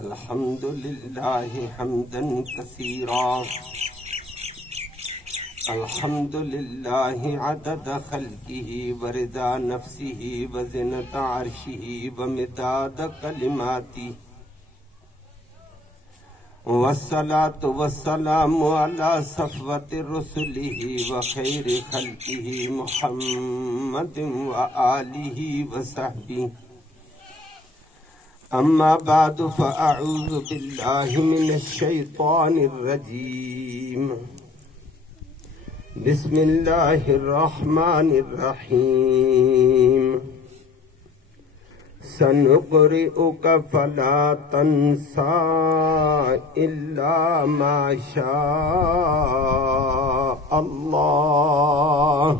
الحمد لله حمدا كثيرا الحمد لله عدد خلقه ورضا نفسه وزنة عرشه ومداد كلماته والصلاة والسلام على صفوة رسله وخير خلقه محمد وآله وصحبه أما بعد فأعوذ بالله من الشيطان الرجيم بسم الله الرحمن الرحيم سنقرئك فلا تنسى إلا ما شاء الله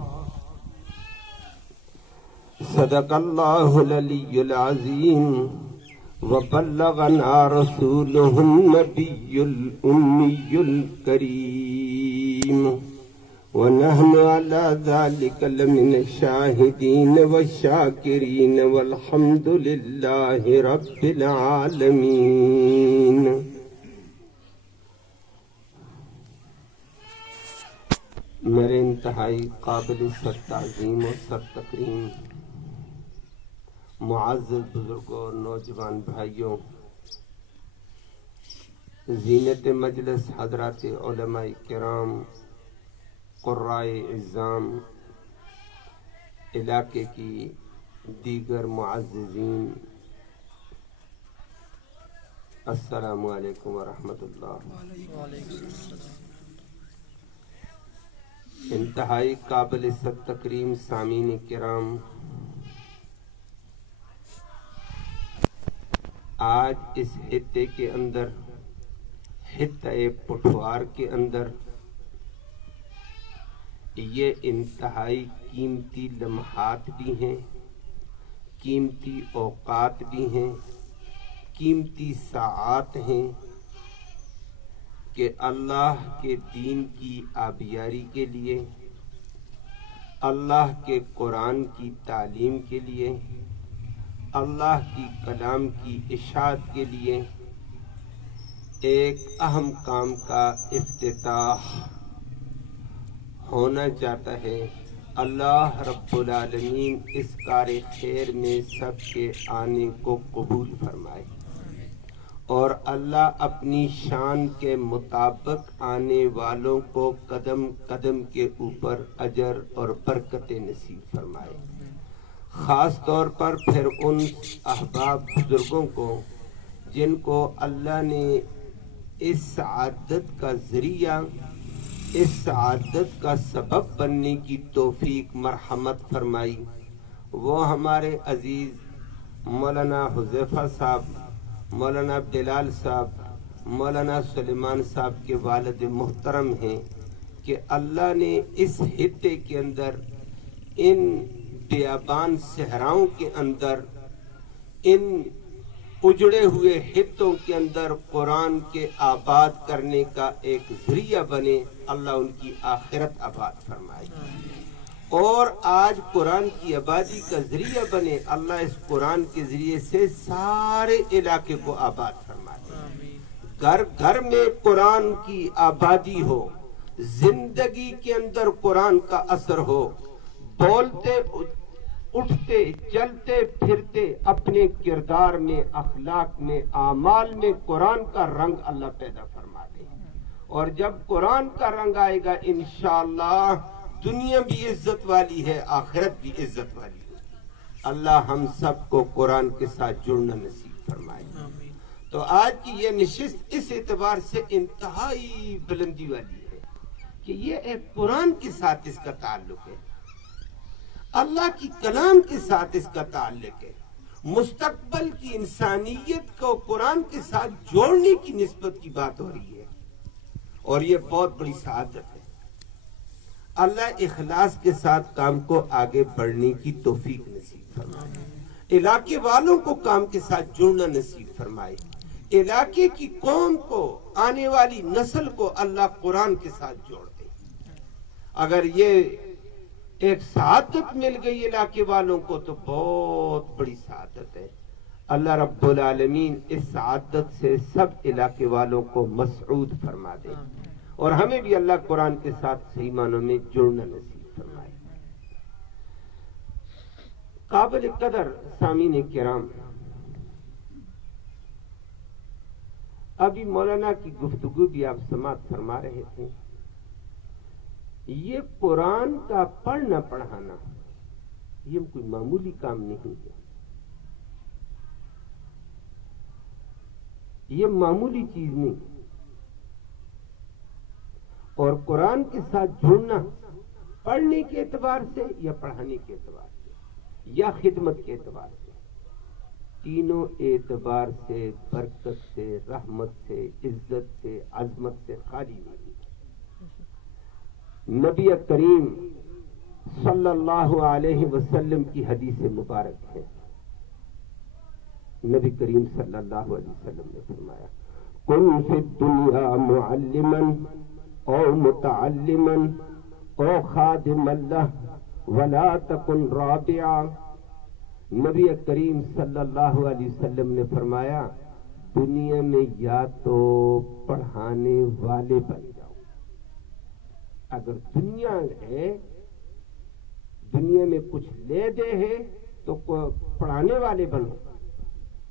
صدق الله العلي العظيم وبلغنا رسوله النبي الأمي الكريم ونحن على ذلك لمن الشاهدين والشاكرين والحمد لله رب العالمين. میرے انتہائی قابل سر تعظیم اور سر تکریم معزز بزرگوں اور نوجوان بھائیوں، زینت مجلس حضرات علماء کرام، قرائے اعظام، علاقے کی دیگر معززین، السلام علیکم ورحمۃ اللہ. انتہائی قابل سر تکریم سامعین کرام، آج اس خطے کے اندر، خطہ پٹھوار کے اندر، یہ انتہائی قیمتی لمحات بھی ہیں، قیمتی اوقات بھی ہیں، قیمتی ساعات ہیں کہ اللہ کے دین کی آبیاری کے لیے، اللہ کے قرآن کی تعلیم کے لیے، اللہ کی کلام کی اشاعت کے لیے ایک اہم کام کا افتتاح ہونا چاہتا ہے. اللہ رب العالمین اس کار خیر میں سب کے آنے کو قبول فرمائے اور اللہ اپنی شان کے مطابق آنے والوں کو قدم قدم کے اوپر اجر اور برکت نصیب فرمائے. خاص طور پر پھر ان احباب بزرگوں کو جن کو اللہ نے اس سعادت کا ذریعہ، اس سعادت کا سبب بننے کی توفیق مرحمت فرمائی، وہ ہمارے عزیز مولانا حذیفہ صاحب، مولانا بلال صاحب، مولانا سلیمان صاحب کے والد محترم ہیں کہ اللہ نے اس خطے کے اندر، ان بیابان صحراؤں کے اندر، ان اجڑے ہوئے خطوں کے اندر قرآن کے آباد کرنے کا ایک ذریعہ بنے. اللہ ان کی آخرت آباد فرمائے اور آج قرآن کی آبادی کا ذریعہ بنے. اللہ اس قرآن کے ذریعے سے سارے علاقے کو آباد فرمائے. گھر گھر میں قرآن کی آبادی ہو، زندگی کے اندر قرآن کا اثر ہو، بولتے اٹھتے چلتے پھرتے اپنے کردار میں، اخلاق میں، اعمال میں قرآن کا رنگ اللہ پیدا فرما دے. اور جب قرآن کا رنگ آئے گا انشاءاللہ دنیا بھی عزت والی ہے، آخرت بھی عزت والی ہوگی. اللہ ہم سب کو قرآن کے ساتھ جڑنا نصیب فرمائے. تو آج کی یہ نشست اس اعتبار سے انتہائی بلندی والی ہے کہ یہ ایک قرآن کے ساتھ اس کا تعلق ہے، اللہ کی کلام کے ساتھ اس کا تعلق ہے. مستقبل کی انسانیت کو قرآن کے ساتھ جوڑنے کی نسبت کی بات ہو رہی ہے اور یہ بہت بڑی سعادت ہے. اللہ اخلاص کے ساتھ کام کو آگے بڑھنے کی توفیق نصیب فرمائے، علاقے والوں کو کام کے ساتھ جڑنا نصیب فرمائے، علاقے کی قوم کو، آنے والی نسل کو اللہ قرآن کے ساتھ جوڑ دے. اگر یہ ایک سعادت مل گئی علاقے والوں کو تو بہت بڑی سعادت ہے. اللہ رب العالمین اس سعادت سے سب علاقے والوں کو مسعود فرما دے اور ہمیں بھی اللہ قرآن کے ساتھ صحیح معنوں میں جڑنا نصیب فرمائے۔ قابل قدر سامعین کرام، ابھی مولانا کی گفتگو بھی آپ سماعت فرما رہے تھے۔ یہ قرآن کا پڑھنا پڑھانا یہ کوئی معمولی کام نہیں ہے، یہ معمولی چیز نہیں، اور قرآن کے ساتھ جڑنا پڑھنے کے اعتبار سے یا پڑھانے کے اعتبار سے یا خدمت کے اعتبار سے، تینوں اعتبار سے برکت سے، رحمت سے، عزت سے، عظمت سے خالی نہیں۔ نبی کریم صلی اللہ علیہ وسلم کی حدیث مبارک ہے، نبی کریم صلی اللہ علیہ وسلم نے فرمایا کن فی الدنیا معلما او متعلما او خادما لہ ولا تکن رابعا۔ نبی کریم صلی اللہ علیہ وسلم نے فرمایا دنیا میں یا تو پڑھانے والے بن جاؤ، اگر دنیا ہے، دنیا میں کچھ لے دے ہے تو پڑھانے والے بنو،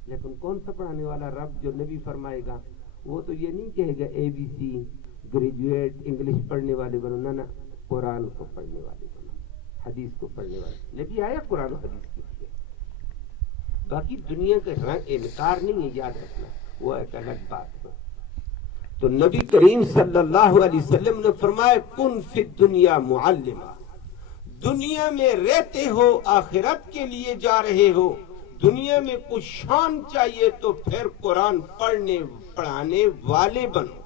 لیکن کون سا پڑھانے والا؟ رب جو نبی فرمائے گا وہ تو یہ نہیں کہے گا اے بی سی گریجویٹ انگلش پڑھنے والے بنو، نہ قرآن کو پڑھنے والے بنو، حدیث کو پڑھنے والے۔ نبی آیا قرآن و حدیث کے لیے، باقی دنیا کا انکار نہیں ہے، یاد رکھنا وہ ایک الگ بات ہے۔ تو نبی کریم صلی اللہ علیہ وسلم نے فرمایا کن فی الدنیا معلما، دنیا میں رہتے ہو آخرت کے لیے جا رہے ہو، دنیا میں کچھ شان چاہیے تو پھر قرآن پڑھنے پڑھانے والے بنو،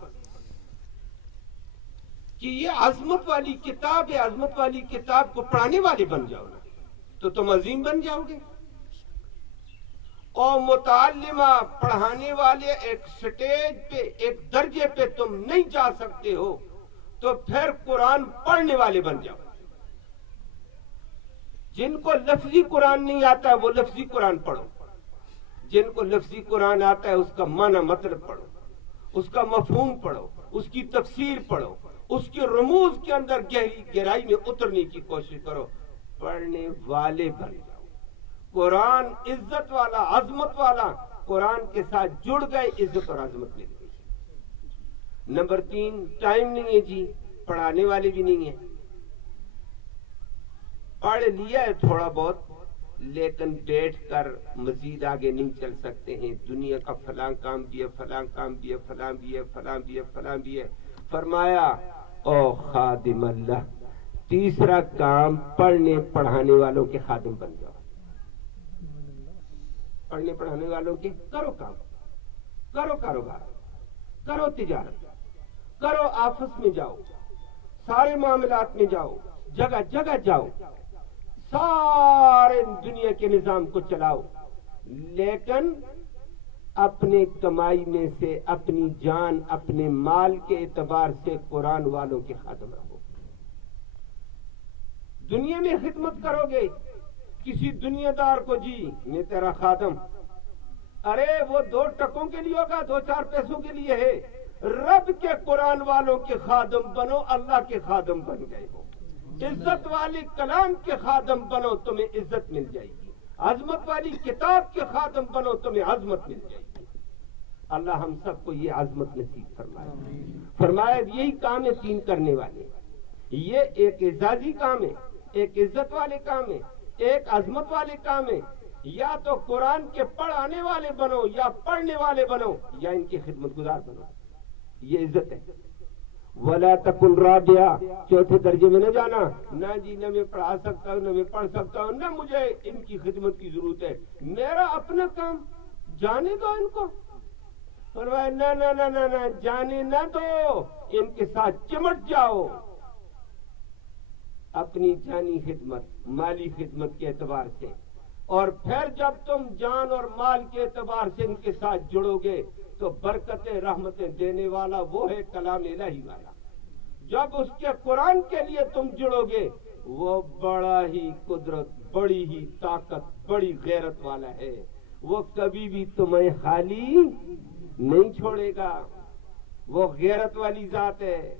کہ یہ عظمت والی کتاب ہے، عظمت والی کتاب کو پڑھانے والے بن جاؤ نا تو تم عظیم بن جاؤ گے۔ اور متعلمہ، پڑھانے والے ایک سٹیج پہ، ایک درجے پہ تم نہیں جا سکتے ہو تو پھر قرآن پڑھنے والے بن جاؤ۔ جن کو لفظی قرآن نہیں آتا ہے وہ لفظی قرآن پڑھو، جن کو لفظی قرآن آتا ہے اس کا معنی مطلب پڑھو، اس کا مفہوم پڑھو، اس کی تفسیر پڑھو، اس کے رموز کے اندر گہرائی میں اترنے کی کوشش کرو، پڑھنے والے بن جاؤ۔ قرآن عزت والا، عظمت والا، قرآن کے ساتھ جڑ گئے، عزت اور عظمت مل گئی۔ نمبر 3، ٹائم نہیں ہے جی، پڑھانے والے بھی نہیں ہیں، پڑھ لیا ہے تھوڑا بہت لیکن بیٹھ کر مزید آگے نہیں چل سکتے ہیں، دنیا کا فلاں کام بھی ہے، فلاں کام بھی ہے، فلاں بھی ہے، فلاں بھی ہے، فلاں بھی ہے۔ فرمایا او خادم اللہ، تیسرا کام پڑھنے پڑھانے والوں کے خادم بن جاؤ، پڑھنے پڑھانے والوں کے کرو کام، کرو کاروبار، کرو تجارت، کرو آفس میں جاؤ، سارے معاملات میں جاؤ، جگہ جگہ جاؤ، سارے دنیا کے نظام کو چلاؤ، لیکن اپنے کمائی میں سے اپنی جان، اپنے مال کے اعتبار سے قرآن والوں کے خادم رہو۔ دنیا میں خدمت کرو گے کسی دنیا دار کو، جی میں تیرا خادم، ارے وہ 2 ٹکوں کے لیے ہوگا، 2-4 پیسوں کے لیے ہے۔ رب کے قرآن والوں کے خادم بنو، اللہ کے خادم بن گئے ہو۔ عزت والے کلام کے خادم بنو، تمہیں عزت مل جائے گی۔ عظمت والی کتاب کے خادم بنو، تمہیں عظمت مل جائے گی۔ اللہ ہم سب کو یہ عظمت نصیب فرمائے۔ فرمایا یہی کام ہے 3 کرنے والے، یہ ایک اعزازی کام ہے، ایک عزت والے کام ہے، ایک عظمت والے کام ہے۔ یا تو قرآن کے پڑھانے والے بنو، یا پڑھنے والے بنو، یا ان کی خدمت گزار بنو، یہ عزت ہے۔ ولا تکن رابعا، 4تھے درجے میں نہ جانا، نہ جی نہ میں پڑھا سکتا ہوں، نہ میں پڑھ سکتا ہوں، نہ مجھے ان کی خدمت کی ضرورت ہے، میرا اپنا کام، جانے دو ان کو۔ فرمایا نہ نہ نہ نہ نہ، جانے نہ دو، ان کے ساتھ چمٹ جاؤ۔ اپنی جانی خدمت، مالی خدمت کے اعتبار سے، اور پھر جب تم جان اور مال کے اعتبار سے ان کے ساتھ جڑو گے تو برکتیں رحمتیں دینے والا وہ ہے کلام الہی والا۔ جب اس کے قرآن کے لیے تم جڑو گے وہ بڑا ہی قدرت، بڑی ہی طاقت، بڑی غیرت والا ہے۔ وہ کبھی بھی تمہیں خالی نہیں چھوڑے گا. وہ غیرت والی ذات ہے,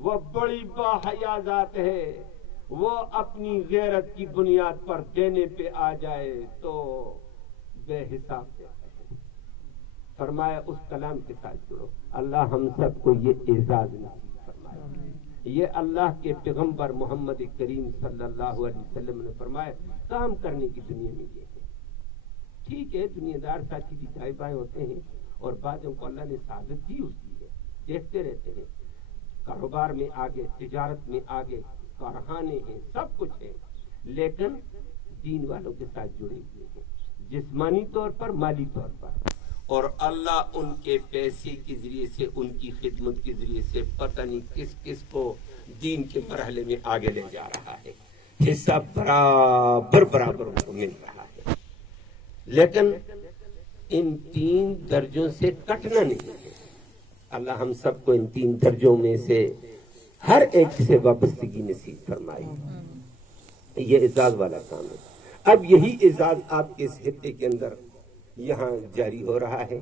وہ بڑی باحیا ذات ہے. وہ اپنی غیرت کی بنیاد پر دینے پہ آ جائے تو بے حساب دیتا ہے. فرمایا اس کلام کے ساتھ جڑو. اللہ ہم سب کو یہ اعزاز نصیب فرمائے. یہ اللہ کے پیغمبر محمد کریم صلی اللہ علیہ وسلم نے فرمایا کام کرنے کی دنیا میں یہ ہے. ٹھیک ہے, دنیا دار ساتھی بھی دائیں بائیں ہوتے ہیں اور بعضوں کو اللہ نے سعادت دی ہوتی ہے, دیکھتے رہتے ہیں, کاروبار میں آگے, تجارت میں آگے, کارخانے ہیں, سب کچھ ہے, لیکن دین والوں کے ساتھ جڑے ہوئے ہیں جسمانی طور پر, مالی طور پر. اور اللہ ان کے پیسے کے ذریعے سے, ان کی خدمت کے ذریعے سے پتہ نہیں کس کس کو دین کے مرحلے میں آگے لے جا رہا ہے. حصہ برابر ان کو مل رہا ہے. لیکن ان 3 درجوں سے کٹنا نہیں ہے. اللہ ہم سب کو ان 3 درجوں میں سے ہر ایک سے وابستگی نصیب فرمائے. یہ اعزاز والا کام ہے. اب یہی اعزاز آپ کے اس خطے کے اندر یہاں جاری ہو رہا ہے.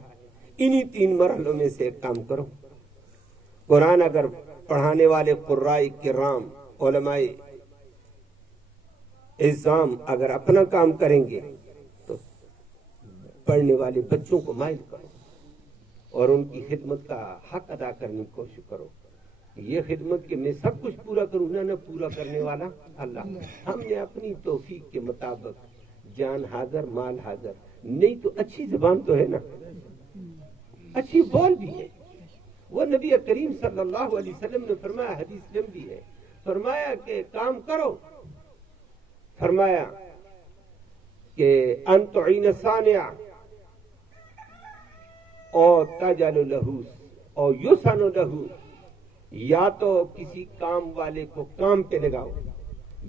انہی 3 مرحلوں میں سے ایک کام کرو. قرآن اگر پڑھانے والے قراء کرام, علماء اعظام اگر اپنا کام کریں گے تو پڑھنے والے بچوں کو مائل کرو اور ان کی خدمت کا حق ادا کرنے کی کوشش کرو. یہ خدمت کہ میں سب کچھ پورا کروں نہ پورا کرنے والا اللہ. ہم نے اپنی توفیق کے مطابق جان حاضر مال حاضر, نہیں تو اچھی زبان تو ہے نا, اچھی بول بھی ہے. وہ نبی کریم صلی اللہ علیہ وسلم نے فرمایا, حدیث لمبی ہے, فرمایا کہ کام کرو. فرمایا کہ ان تعین صانع اور تجعل له اور یسن له, یا تو کسی کام والے کو کام پہ لگاؤ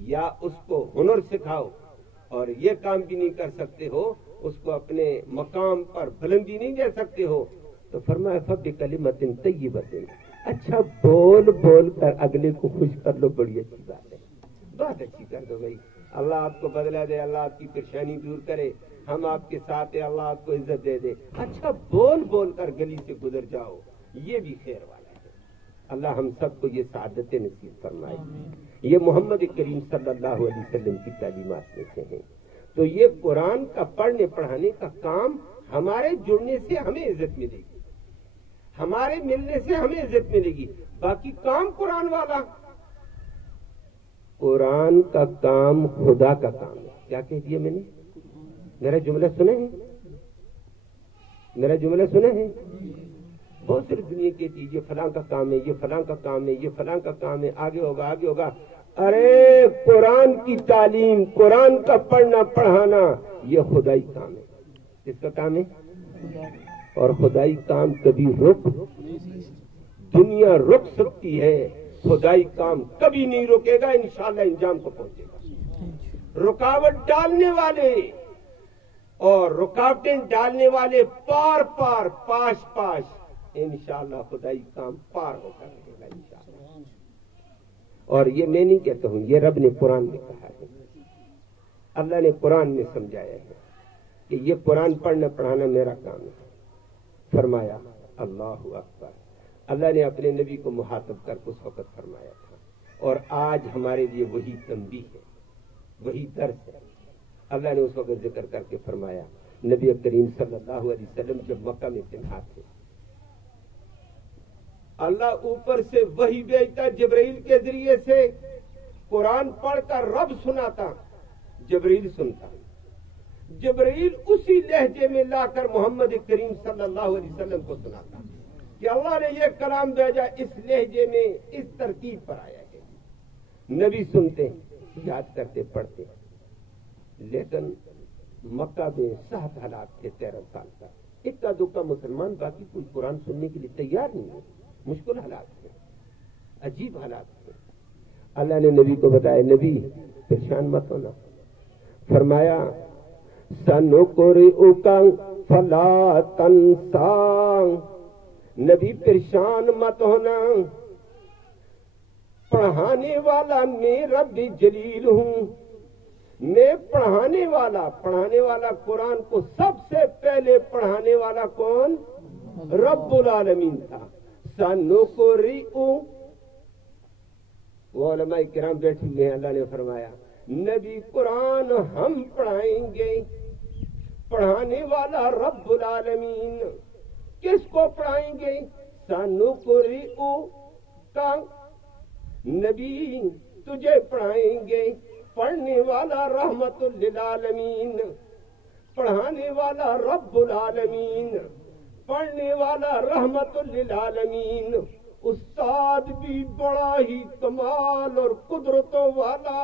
یا اس کو ہنر سکھاؤ, اور یہ کام بھی نہیں کر سکتے ہو, اس کو اپنے مقام پر بلندی نہیں دے سکتے ہو, تو فرمایا فبکلمۃ طیبۃ, اچھا بول بول کر اگلے کو خوش کر لو. بڑی اچھی بات ہے, بات اچھی کر دو بھائی. اللہ آپ کو بدلہ دے, اللہ آپ کی پریشانی دور کرے, ہم آپ کے ساتھ ہیں, اللہ آپ کو عزت دے دے. اچھا بول بول کر گلی سے گزر جاؤ, یہ بھی خیر والا ہے. اللہ ہم سب کو یہ سعادت نصیب فرمائے. یہ محمد کریم صلی اللہ علیہ وسلم کی تعلیمات میں سے ہیں. تو یہ قرآن کا پڑھنے پڑھانے کا کام ہمارے جڑنے سے ہمیں عزت ملے گی, ہمارے ملنے سے ہمیں عزت ملے گی. باقی کام قرآن والا, قرآن کا کام خدا کا کام ہے. کیا کہہ دیا میں نے؟ میرا جملہ سنے ہیں, میرا جملہ سنے ہیں. بہت ساری دنیا کہتی ہے یہ فلاں کا کام ہے, یہ فلاں کا کام ہے, یہ فلاں کا کام ہے, آگے ہوگا آگے ہوگا. ارے قرآن کی تعلیم, قرآن کا پڑھنا پڑھانا یہ خدائی کام ہے. کس کا کام ہے؟ اور خدائی کام کبھی دنیا رک سکتی ہے, خدائی کام کبھی نہیں رکے گا, انشاءاللہ انجام کو پہنچے گا. رکاوٹ ڈالنے والے اور رکاوٹیں ڈالنے والے پار پار پاش پاش, انشاءاللہ خدائی کام پار ہو کر رہے گا انشاءاللہ. اور یہ میں نہیں کہتا ہوں, یہ رب نے قرآن میں کہا ہے, اللہ نے قرآن میں سمجھایا ہے کہ یہ قرآن پڑھنا پڑھانا میرا کام ہے. فرمایا اللہ اکبر. اللہ نے اپنے نبی کو مخاطب کر اس وقت فرمایا تھا, اور آج ہمارے لیے وہی تنبیہ ہے, وہی درس ہے. اللہ نے اس وقت ذکر کر کے فرمایا, نبی کریم صلی اللہ علیہ وسلم جب مکہ میں تنہا تھے, اللہ اوپر سے وحی بھیجتا جبرائیل کے ذریعے سے, قرآن پڑھ کر رب سناتا, جبرائیل سنتا, جبرائیل اسی لہجے میں لا کر محمد کریم صلی اللہ علیہ وسلم کو سناتا کہ اللہ نے یہ کلام بھیجا اس لہجے میں, اس ترتیب پر آیا ہے. نبی سنتے, یاد کرتے, پڑھتے. لیکن مکہ میں سخت حالات تھے 13 سال کا, اکا دکا مسلمان, باقی کوئی قرآن سننے کے لیے تیار نہیں ہے. مشکل حالات تھے, عجیب حالات تھے. اللہ نے نبی کو بتایا, نبی پریشان مت ہونا. فرمایا سنقرئک فلا تنسى, نبی پریشان مت ہونا, پڑھانے والا میں رب جلیل ہوں, میں پڑھانے والا قرآن کو سب سے پہلے پڑھانے والا کون؟ رب العالمین تھا. سنقرئ، وہ علماء کرام بیٹھے ہوئے ہیں، اللہ نے فرمایا نبی قرآن ہم پڑھائیں گے. پڑھانے والا رب العالمین. کس کو پڑھائیں گے؟ سنقرئ کا نبی تجھے پڑھائیں گے. پڑھنے والا رحمت للعالمین، پڑھانے والا رب العالمین، پڑھنے والا رحمت للعالمین. استاد بھی بڑا ہی کمال اور قدرتوں والا،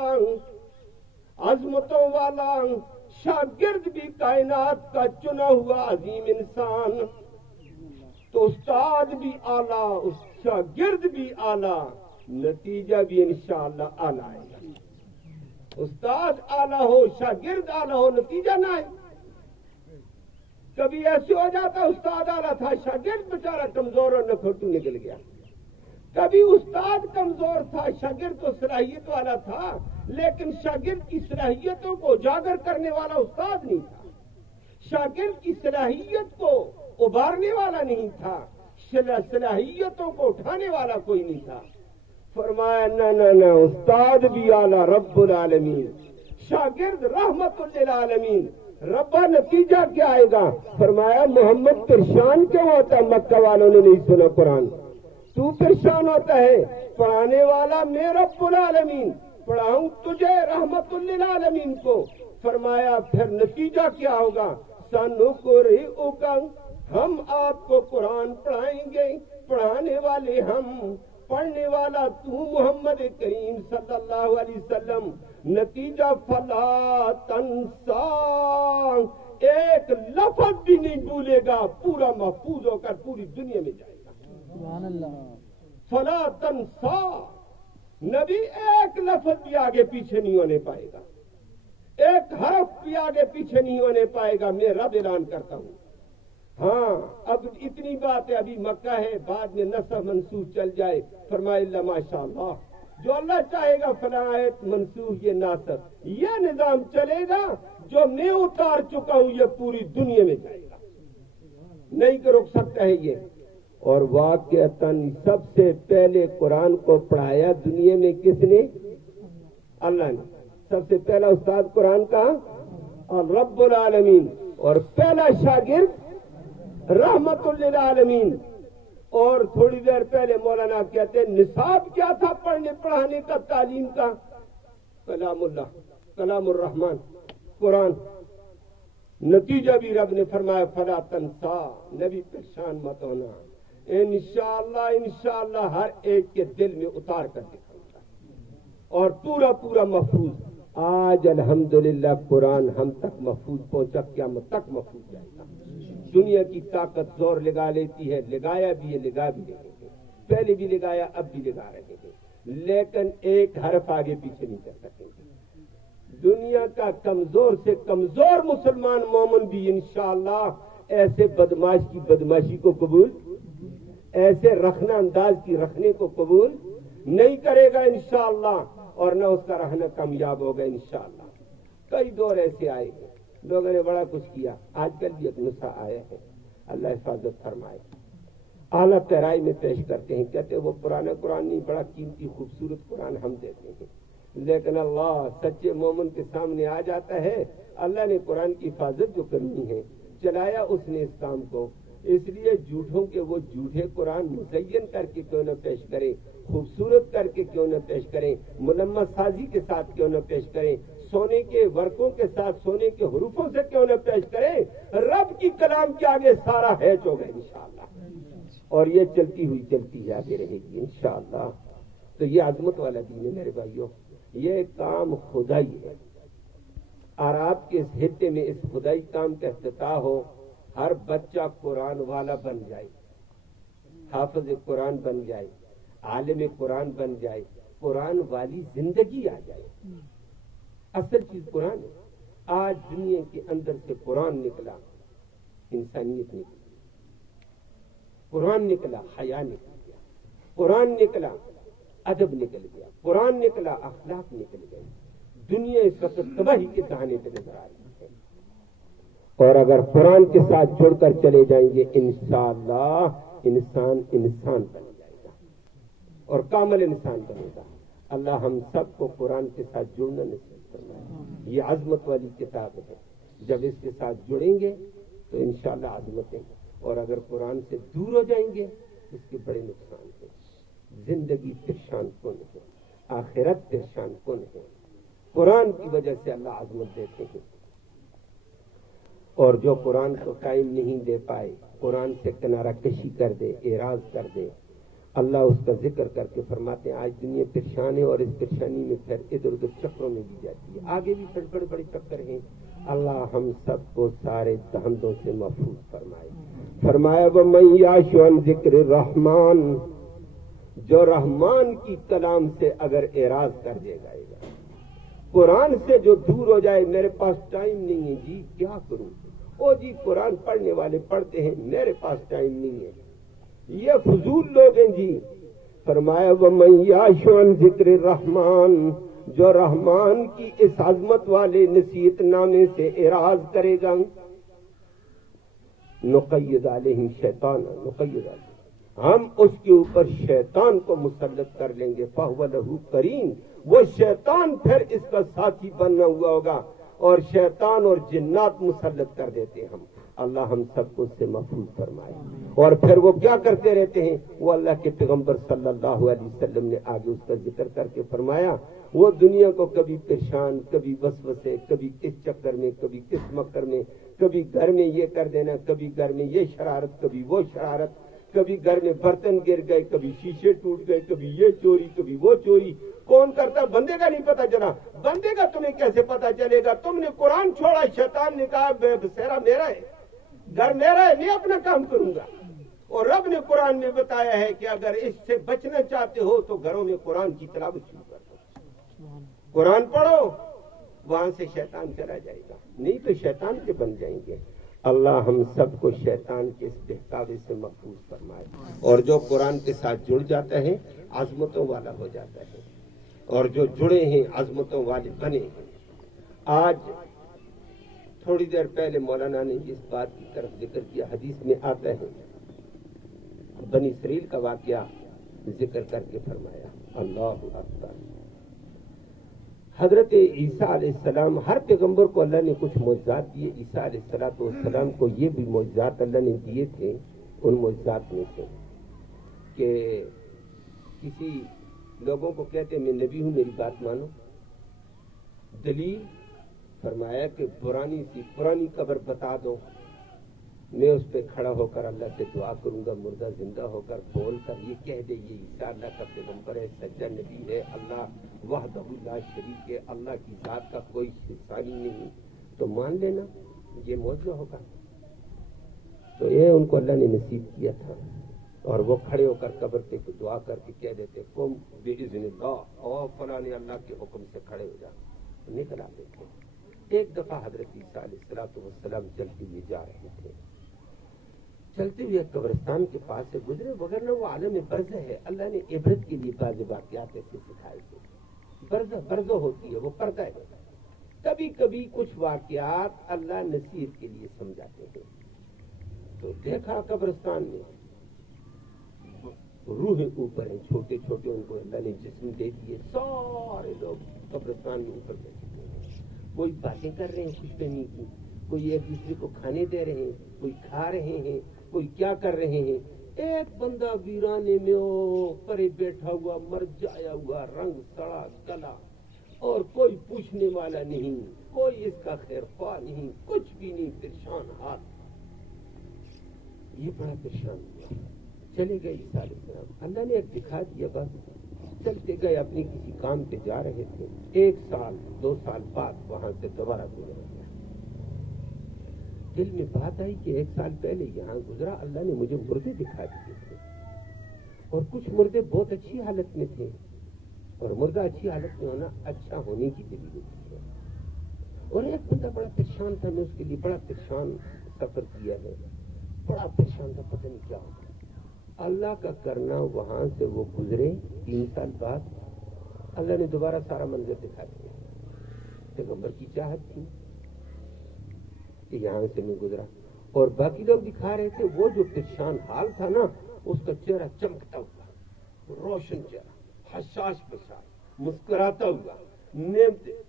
عظمتوں والا، شاگرد بھی کائنات کا چنا ہوا عظیم انسان. تو استاد بھی اعلیٰ، شاگرد بھی اعلیٰ، نتیجہ بھی انشاءاللہ اعلیٰ آئے گا. استاد اعلیٰ ہو، شاگرد اعلیٰ ہو، نتیجہ نہ آئے. کبھی ایسے ہو جاتا استاد اعلیٰ تھا، شاگرد بیچارہ کمزور اور نکھوٹو نکل گیا. کبھی استاد کمزور تھا، شاگرد تو صلاحیت والا تھا، لیکن شاگرد کی صلاحیتوں کو اجاگر کرنے والا استاد نہیں تھا. شاگرد کی صلاحیت کو ابھارنے والا نہیں تھا، صلاحیتوں کو اٹھانے والا کوئی نہیں تھا. فرمایا نہ استاد بھی اعلیٰ رب العالمین، شاگرد رحمت للعالمین. ربا نتیجہ کیا آئے گا؟ فرمایا محمد پریشان کیوں ہوتا؟ مکہ والوں نے نہیں سنا قرآن. تو پریشان ہوتا ہے، پڑھانے والا میں رب العالمین، پڑھاؤں تجھے رحمت للعالمین کو. فرمایا پھر نتیجہ کیا ہوگا؟ سنقرئک، ہم آپ کو قرآن پڑھائیں گے. پڑھانے والے ہم، پڑھنے والا تو محمد کریم صلی اللہ علیہ وسلم. نتیجہ فلا تنسا، ایک لفظ بھی نہیں بھولے گا، پورا محفوظ ہو کر پوری دنیا میں جائے گا. سبحان اللہ. فلا تنسا، نبی ایک لفظ بھی آگے پیچھے نہیں ہونے پائے گا، ایک حرف بھی آگے پیچھے نہیں ہونے پائے گا. میں رب اعلان کرتا ہوں. ہاں اب اتنی بات ہے، ابھی مکہ ہے، بعد میں نسخ منسوخ چل جائے. فرمائے اللہ ماشاء اللہ، جو اللہ چاہے گا فلاں آیت منسوخ، یہ ناسخ، یہ نظام چلے گا. جو میں اتار چکا ہوں یہ پوری دنیا میں جائے گا، نہیں کہ رک سکتا ہے یہ. اور واقعتاً سب سے پہلے قرآن کو پڑھایا دنیا میں کس نے؟ اللہ نے. سب سے پہلا استاد قرآن کا اور رب العالمین، اور پہلا شاگرد رحمت للعالمین. اور تھوڑی دیر پہلے مولانا کہتے ہیں نصاب کیا تھا پڑھنے پڑھانے کا، تعلیم کا؟ کلام اللہ، کلام الرحمن، قرآن. نتیجہ بھی رب نے فرمایا فلا تنسا، نبی پریشان مت ہونا، انشاءاللہ ہر ایک کے دل میں اتار کر دکھاؤں گا، اور پورا محفوظ. آج الحمدللہ قرآن ہم تک محفوظ پہنچا، قیامت تک محفوظ جائے گا. دنیا کی طاقت زور لگا لیتی ہے، لگایا بھی ہے، لگا بھی رہے ہیں، پہلے بھی لگایا، اب بھی لگا رہے ہیں، لیکن ایک حرف آگے پیچھے نہیں کر سکیں گے. دنیا کا کمزور سے کمزور مسلمان مومن بھی انشاءاللہ ایسے بدماش کی بدماشی کو قبول، ایسے رکھنا انداز کی رکھنے کو قبول نہیں کرے گا انشاءاللہ، اور نہ اس کا رہنا کامیاب ہوگا انشاءاللہ. کئی دور ایسے آئے ہیں، لوگوں نے بڑا کچھ کیا. آج کل بھی ایک نسخہ آیا ہے، اللہ حفاظت فرمائے. اعلیٰ پیرائی میں پیش کرتے ہیں، کہتے ہیں وہ پرانا قرآن نہیں، بڑا قیمتی خوبصورت قرآن ہم دیتے ہیں. لیکن اللہ سچے مومن کے سامنے آ جاتا ہے. اللہ نے قرآن کی حفاظت جو کرنی ہے چلایا اس نے اس کام کو. اس لیے جھوٹوں کے وہ جھوٹے قرآن مزین کر کے کیوں نہ پیش کریں، خوبصورت کر کے کیوں نہ پیش کریں، ملمس سازی کے ساتھ کیوں نہ پیش کریں، سونے کے ورقوں کے ساتھ سونے کے حروفوں سے کیوں نہ پیش کریں. رب کی کلام کے آگے سارا ہیچ ہوگا انشاءاللہ، اور یہ چلتی ہوئی آگے رہے گی انشاءاللہ. تو یہ عظمت والا دین ہے میرے بھائیوں، یہ کام خدائی ہے. اور آپ کے اس خطے میں اس خدائی کام کا افتتاح ہو، ہر بچہ قرآن والا بن جائے، حافظ قرآن بن جائے، عالم قرآن بن جائے، قرآن والی زندگی آ جائے. اصل چیز قرآن ہے. آج دنیا کے اندر سے قرآن نکلا، انسانیت نکلی، قرآن نکلا، حیا نکل گیا، قرآن نکلا، ادب نکل گیا، قرآن نکلا، اخلاق نکل گئے. دنیا اس وقت تباہی کے دہانے پہ نظر آ رہی ہے، اور اگر قرآن کے ساتھ جڑ کر چلے جائیں گے انشاءاللہ انسان بن جائے گا اور کامل انسان بنے گا۔ اللہ ہم سب کو قرآن کے ساتھ جڑنا نصیب فرمائے۔ یہ عظمت والی کتاب ہے، جب اس کے ساتھ جڑیں گے تو انشاءاللہ عظمتیں، اور اگر قرآن سے دور ہو جائیں گے اس کے بڑے نقصان ہیں۔ زندگی پریشان کن ہے، آخرت پریشان کن ہے۔ قرآن کی وجہ سے اللہ عظمت دیتے ہیں، اور جو قرآن کو ٹائم نہیں دے پائے، قرآن سے کنارہ کشی کر دے، اعراض کر دے، اللہ اس کا ذکر کر کے فرماتے ہیں آج دنیا پریشان ہے، اور اس پریشانی میں پھر ادھر ادھر چکروں میں بھی جاتی ہے، آگے بھی بڑے بڑے بڑے چکر ہیں۔ اللہ ہم سب کو سارے دہندوں سے محفوظ فرمائے۔ فرمایا وَمَن يَعْشُ عَن ذِكْرِ الرَّحْمَٰنِ، جو رحمان کی کلام سے اگر اعراض کر دے گا، قرآن سے جو دور ہو جائے، میرے پاس ٹائم نہیں ہے جی کیا کروں، او جی قرآن پڑھنے والے پڑھتے ہیں، میرے پاس ٹائم نہیں ہے، یہ فضول لوگ ہیں جی۔ فرمایا وَمَن يَعْشُ عَن ذِكْرِ الرَّحْمَٰنِ، جو رحمان کی اس عظمت والے نصیحت نامے سے اعراض کرے گا، نقید علیہم شیطانا، نقید علیہم، ہم اس کے اوپر شیطان کو مسلط کر لیں گے، فَهُوَ لَهُ قَرِينٌ، وہ شیطان پھر اس کا ساتھی بننا ہوا ہوگا، اور شیطان اور جنات مسلط کر دیتے ہیں ہم۔ اللہ ہم سب کو اس سے محفوظ فرمائے۔ اور پھر وہ کیا کرتے رہتے ہیں، وہ اللہ کے پیغمبر صلی اللہ علیہ وسلم نے آگے اس کا ذکر کر کے فرمایا، وہ دنیا کو کبھی پریشان، کبھی وسوسے، کبھی کس چکر میں، کبھی کس مکر میں، کبھی گھر میں یہ کر دینا، کبھی گھر میں یہ شرارت، کبھی وہ شرارت، کبھی گھر میں برتن گر گئے، کبھی شیشے ٹوٹ گئے، کبھی یہ چوری، کبھی وہ چوری۔ کون کرتا؟ بندے کا نہیں پتا چلا، بندے کا تمہیں کیسے پتا چلے گا؟ تم نے قرآن چھوڑا، شیطان نے کہا بسیرا میرا ہے، گھر میرا ہے، میں اپنا کام کروں گا۔ اور رب نے قرآن میں بتایا ہے کہ اگر اس سے بچنا چاہتے ہو تو گھروں میں قرآن کی تلاوت شروع کر دو، قرآن پڑھو، وہاں سے شیطان چلا جائے گا، نہیں تو شیطان کے بن جائیں گے۔ اللہ ہم سب کو شیطان کے اس بہکاوے سے محفوظ فرمائے، اور جو قرآن کے ساتھ جڑ جاتا ہے عظمتوں والا ہو جاتا ہے، اور جو جڑے ہیں عظمتوں والے بنے ہیں۔ آج تھوڑی دیر پہلے مولانا نے اس بات کی طرف ذکر کیا، حدیث میں آتا ہے، بنی اسرائیل کا واقعہ ذکر کر کے فرمایا، اللہ اکبر۔ حضرت عیسیٰ علیہ السلام، ہر پیغمبر کو اللہ نے کچھ معجزات دیے، عیسیٰ علیہ السلام کو یہ بھی معجزات اللہ نے دیے تھے۔ ان معجزات میں سے کہ کسی لوگوں کو کہتے میں نبی ہوں، میری بات مانو، دلیل فرمایا کہ پرانی قبر بتا دو، میں اس پہ کھڑا ہو کر اللہ سے دعا کروں گا، مردہ زندہ ہو کر بول کر یہ کہہ دے یہ عیسیٰ اللہ کا پیغمبر ہے، سچا نبی ہے، اللہ وحدہ لا شریک ہے، اللہ کی ذات کا کوئی ثانی نہیں، تو مان لینا یہ معجزہ ہوگا۔ تو یہ ان کو اللہ نے نصیب کیا تھا، اور وہ کھڑے ہو کر قبر پہ دعا کر کے کہہ دیتے قم باذن اللہ، اور فلاں اللہ کے حکم سے کھڑے ہو جا، نکل آتے تھے۔ ایک دفعہ حضرت عیسیٰ علیہ السلام چلتے ہوئے جا رہے تھے، چلتے ہوئے قبرستان کے پاس سے گزرے، وغیرہ وہ عالم برزہ ہے، اللہ نے عبرت کے لیے بعض واقعات ایسے سکھائے تھے۔ برزہ ہوتی ہے، وہ پردہ ہے، کبھی کبھی کچھ واقعات اللہ نصیحت کے لیے سمجھاتے ہیں۔ تو دیکھا قبرستان میں روحیں اوپر ہیں، چھوٹے چھوٹے، ان کو اللہ نے جسم دے دیے، سارے لوگ قبرستان میں اوپر بیٹھے ہیں، کوئی باتیں کر رہے ہیں خوش فہمی کی، کوئی ایک دوسرے کو کھانے دے رہے ہیں، کوئی کھا رہے ہیں، کوئی کیا کر رہے ہیں۔ ایک بندہ ویرانے میں پرے بیٹھا ہوا، مر جایا ہوا، رنگ سڑا گلا، اور کوئی پوچھنے والا نہیں، کوئی اس کا خیر خواہ نہیں، کچھ بھی نہیں، پریشان حال۔ یہ بڑا پریشان ہوا، چلے گئے عیسیٰ علیہ السلام، اللہ نے ایک دکھا دیا، بس چلتے گئے، اپنی کسی کام پہ جا رہے تھے، 1 سال 2 سال بعد وہاں سے دوبارہ گزر گیا۔ دل میں بات آئی کہ 1 سال پہلے یہاں گزرا، اللہ نے مجھے مردے دکھا دیے تھے، اور کچھ مردے بہت اچھی حالت میں تھے، اور مردہ اچھی حالت میں ہونا اچھا ہونے کی دلیل ہوتی ہے۔ اور ایک بندہ بڑا پریشان تھا، میں اس کے لیے بڑا پریشان سفر کیا ہے، بڑا پریشان تھا، پتہ نہیں کیا ہوگا۔ اللہ کا کرنا وہاں سے وہ گزرے 3 سال بعد اللہ نے دوبارہ سارا منظر دکھا دیا، پیغمبر کی چاہت تھی کہ یہاں سے میں گزرا. اور باقی لوگ دکھا رہے تھے وہ جو پریشان حال تھا نا اس کا چہرہ چمکتا ہوا, روشن چہرہ, حساس بساس, مسکراتا ہوا,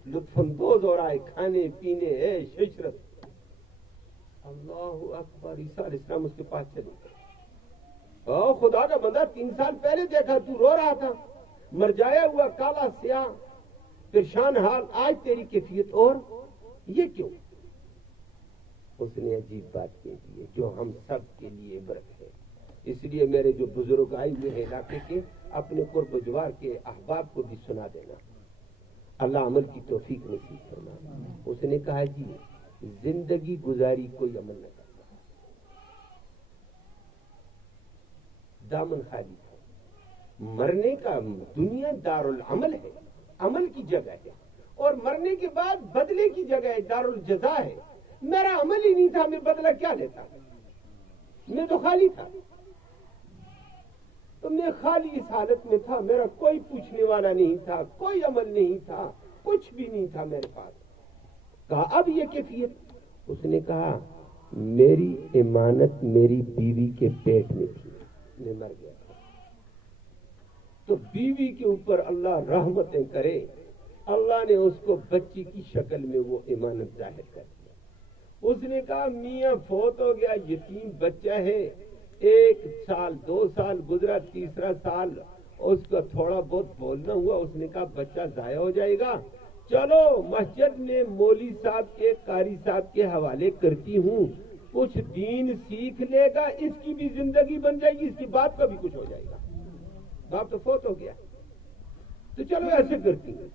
لطف اندوز ہو رہا ہے, کھانے پینے عیش عشرت. اللہ اکبر. عیسیٰ علیہ السلام اس کے پاس چلے گئے. او خدا کا بندہ, 3 سال پہلے دیکھا تو رو رہا تھا, مرجایا ہوا, کالا سیاہ, پریشان حال, آج تیری کیفیت اور یہ کیوں؟ اس نے عجیب بات کہہ دی ہے جو ہم سب کے لیے عبرت ہے. اس لیے میرے جو بزرگ آئے ہوئے ہیں علاقے کے, اپنے قرب و جوار کے احباب کو بھی سنا دینا. اللہ عمل کی توفیق نصیب کرنا. اس نے کہا جی زندگی گزاری کوئی عمل نہ کرنا, دامن خالی تھا. مرنے کا دنیا دار العمل ہے, عمل کی جگہ ہے, اور مرنے کے بعد بدلے کی جگہ ہے, دار الجزا ہے. میرا عمل ہی نہیں تھا, میں بدلہ کیا لیتا؟ میں تو خالی تھا. تو میں خالی اس حالت میں تھا, میرا کوئی پوچھنے والا نہیں تھا, کوئی عمل نہیں تھا, کچھ بھی نہیں تھا میرے پاس. کہا اب یہ کیفیت؟ اس نے کہا میری امانت میری بیوی کے پیٹ میں تھی, میں مر گیا تھا. تو بیوی کے اوپر اللہ رحمتیں کرے, اللہ نے اس کو بچی کی شکل میں وہ امانت ظاہر کر دیا. اس نے کہا میاں فوت ہو گیا, یتیم بچہ ہے, 1 سال 2 سال گزرا, 3 سال اس کا تھوڑا بہت بولنا ہوا. اس نے کہا بچہ ضائع ہو جائے گا, چلو مسجد میں مولوی صاحب کے قاری صاحب کے حوالے کرتی ہوں, کچھ دین سیکھ لے گا, اس کی بھی زندگی بن جائے گی, اس کی باپ کا بھی کچھ ہو جائے گا. باپ تو فوت ہو گیا, تو چلو ایسے کرتی ہوں.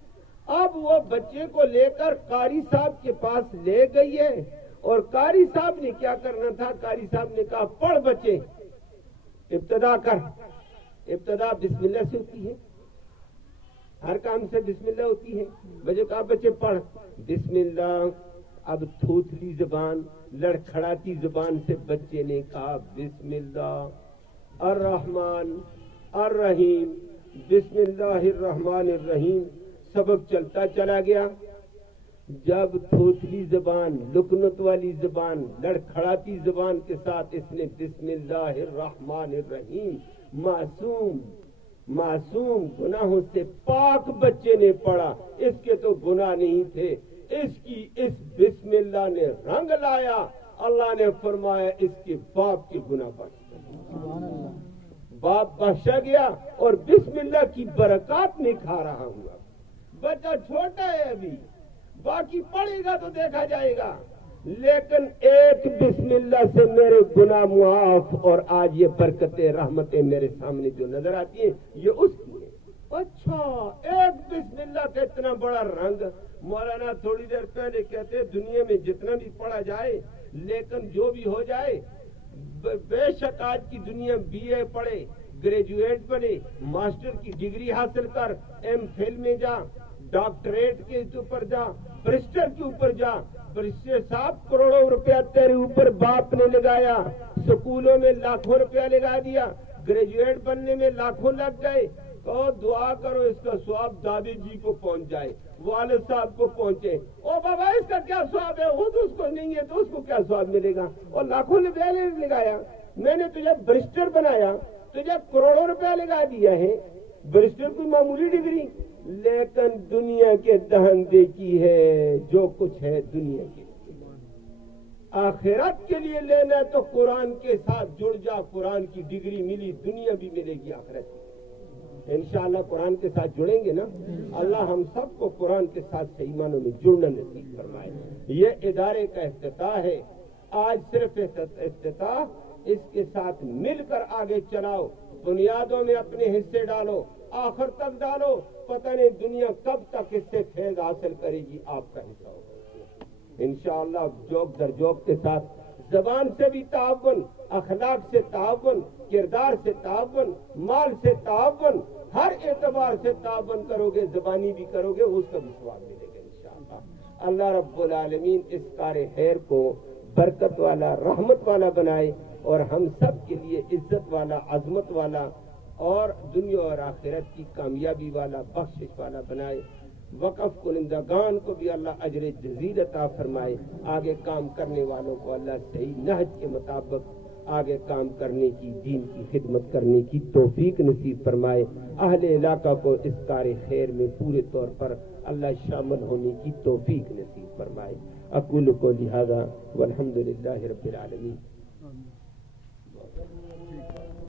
اب وہ بچے کو لے کر قاری صاحب کے پاس لے گئی ہے, اور قاری صاحب نے کیا کرنا تھا؟ قاری صاحب نے کہا پڑھ بچے, ابتدا کر. ابتدا بسم اللہ سے ہوتی ہے, ہر کام سے بسم اللہ ہوتی ہے. بچے کہا بچے پڑھ بسم اللہ. اب تھوتلی زبان, لڑکھڑاتی زبان سے بچے نے کہا بسم اللہ الرحمن الرحیم, بسم اللہ الرحمن الرحیم. سبق چلتا چلا گیا. جب تھوتلی زبان, لکنت والی زبان, لڑکھڑاتی زبان کے ساتھ اس نے بسم اللہ الرحمن الرحیم, معصوم گناہوں سے پاک بچے نے پڑھا. اس کے تو گناہ نہیں تھے, اس کی اس بسم اللہ نے رنگ لایا. اللہ نے فرمایا اس کے باپ کے گناہ بخش گئے, باپ بخشا گیا, اور بسم اللہ کی برکات میں کھا رہا ہوں. بچہ چھوٹا ہے ابھی, باقی پڑھے گا تو دیکھا جائے گا, لیکن ایک بسم اللہ سے میرے گناہ معاف, اور آج یہ برکتیں رحمتیں میرے سامنے جو نظر آتی ہیں یہ اس کی ہے. اچھا, ایک بسم اللہ کا اتنا بڑا رنگ. مولانا تھوڑی دیر پہلے کہتے دنیا میں جتنا بھی پڑھا جائے, لیکن جو بھی ہو جائے, بے شک آج کی دنیا BA پڑھے, گریجویٹ بنے, ماسٹر کی ڈگری حاصل کر, MPhil میں جا, ڈاکٹریٹ کے اوپر جا, برسٹر کے اوپر جا. برسٹر صاحب کروڑوں روپیہ تیرے اوپر باپ نے لگایا, سکولوں میں لاکھوں روپیہ لگا دیا, گریجویٹ بننے میں لاکھوں لگ گئے. تو دعا کرو اس کا ثواب دادی جی کو پہنچ جائے, والد صاحب کو پہنچے. او بابا اس کا کیا ثواب ہے, وہ تو اس کو نہیں ہے, تو اس کو کیا ثواب ملے گا؟ اور لاکھوں روپیہ لگایا, میں نے تجھے برسٹر بنایا, تجھے کروڑوں روپیہ لگا دیا ہے. برسٹر کوئی معمولی ڈگری, لیکن دنیا کے دہندے کی ہے جو کچھ ہے دنیا کے. آخرت کے لیے لینا ہے تو قرآن کے ساتھ جڑ جا, قرآن کی ڈگری ملی, دنیا بھی ملے گی آخرت کی. انشاءاللہ قرآن کے ساتھ جڑیں گے نا, اللہ ہم سب کو قرآن کے ساتھ صحیح معنوں میں جڑنا نصیب فرمائے. یہ ادارے کا افتتاح ہے, آج صرف افتتاح, اس کے ساتھ مل کر آگے چلاؤ, بنیادوں میں اپنے حصے ڈالو, آخر تک ڈالو. پتہ نہیں دنیا کب تک اس سے فیض حاصل کرے گی, آپ کا حصہ ہوگا انشاءاللہ. جوک در جوک کے ساتھ زبان سے بھی تعاون, اخلاق سے تعاون, کردار سے تعاون, مال سے تعاون, ہر اعتبار سے تعاون کرو گے, زبانی بھی کرو گے, اس کا بھی ثواب ملے گا انشاءاللہ. اللہ رب العالمین اس کار خیر کو برکت والا, رحمت والا بنائے, اور ہم سب کے لیے عزت والا, عظمت والا, اور دنیا اور آخرت کی کامیابی والا, بخشش والا بنائے. وقف کنندگان کو بھی اللہ اجر جزیل عطا فرمائے، آگے کام کرنے والوں کو اللہ صحیح نہج کے مطابق آگے کام کرنے کی، دین کی خدمت کرنے کی توفیق نصیب فرمائے، اہل علاقہ کو اس کار خیر میں پورے طور پر اللہ شامل ہونے کی توفیق نصیب فرمائے۔ اقول قولی ھذا والحمد للہ رب العالمین۔